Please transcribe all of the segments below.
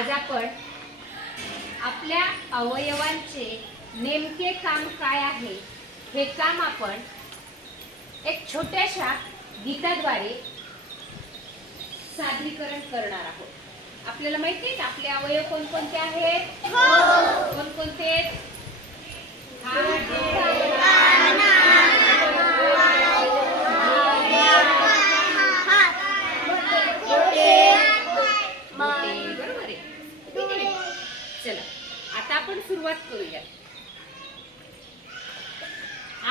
आज आपण आपल्या अवयवांचे नेमके काम काय आहे हे काम आपण एक छोट्याशा गीताद्वारे सादरीकरण करणार आहोत. आपल्याला माहिती आहे आपले अवयव कोणकोणते आहेत? हो. आपण सुरुवात करूया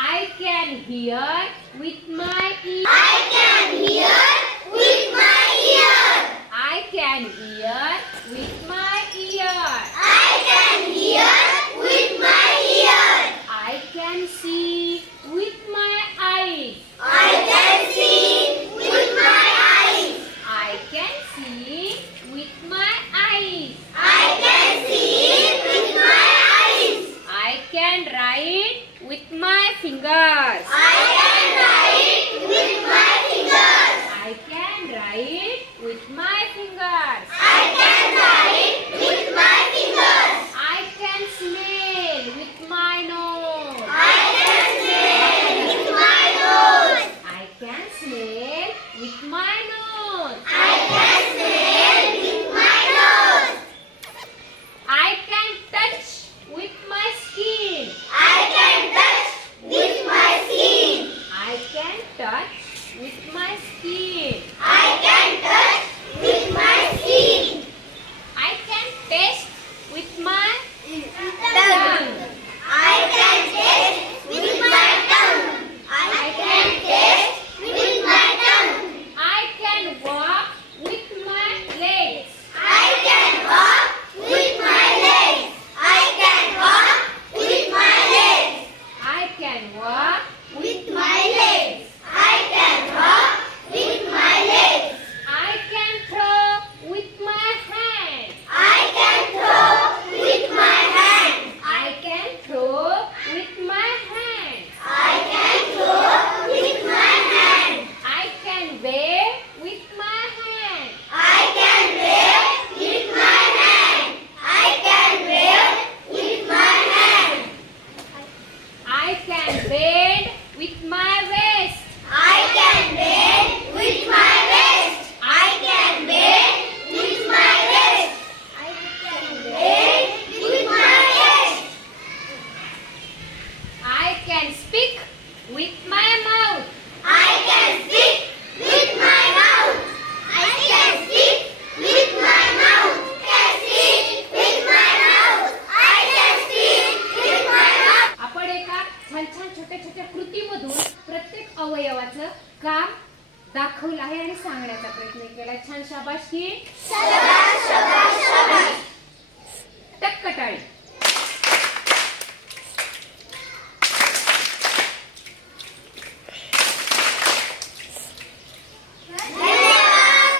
I can hear with my I can hear with my ear I can hear with my ear I can hear with my fingers. I I can be. अवयवाचं काम दाखवलं आहे आणि सांगण्याचा प्रयत्न केला. छान शाबाश की